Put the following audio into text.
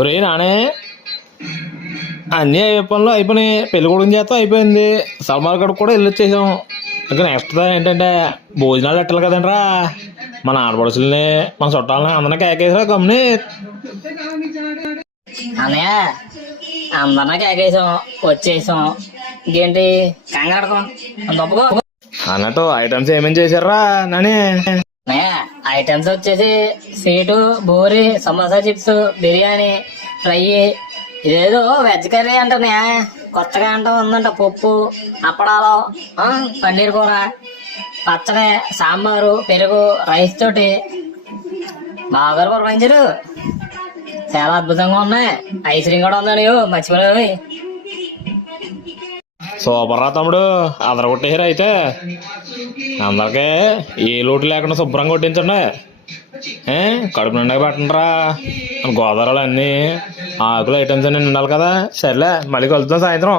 ఒరే నానే, అన్నీ అయిపోయి పనులు అయిపోయినాయి. పెళ్లి కొడుకుని చేస్తాం అయిపోయింది. సల్మాన్ గడ్ కూడా వెళ్ళొచ్చేసాం. ఇంకా నెక్స్ట్ ఏంటంటే భోజనాలు పెట్టాలి కదండ్రా. మన ఆడపడుచుల్ని మన చుట్టాలని అందరినీ కేకేసిరా గమ్ని. అన్నయ్య అందరినా కేకేసాం, వచ్చేసాం. ఇంకేంటి కంగాడుకో తప్పుకో అన్నట్టు ఐటమ్స్ ఏమేమి చేశారా నాని? అన్నయ్య ఐటమ్స్ వచ్చేసి స్వీటు, బూరి, సమోసా, చిప్స్, బిర్యానీ, ఫ్రై, ఇదేదో వెజ్ కర్రీ అంటనే కొత్తగా అంటూ ఉందంట. పప్పు, అప్పడాలు, పన్నీర్ కూర, పచ్చడి, సాంబారు, పెరుగు, రైస్ తోటి బాగా పురమాయించారు. చాలా అద్భుతంగా ఉన్నాయి. ఐస్ క్రీమ్ కూడా ఉందండి, మర్చిపోలేవు. సూపర్ రా తమ్ముడు, అదర కొట్టేసారు అయితే. అందరికీ ఏ లోటు లేకుండా శుభ్రంగా కొట్టించండి. కడుపు నిండా పెట్టండిరా. గోదావరిలో అన్నీ ఆకులు ఐటమ్స్ అన్నీ ఉండాలి కదా. సర్లే, మళ్ళీ కలుద్దాం సాయంత్రం.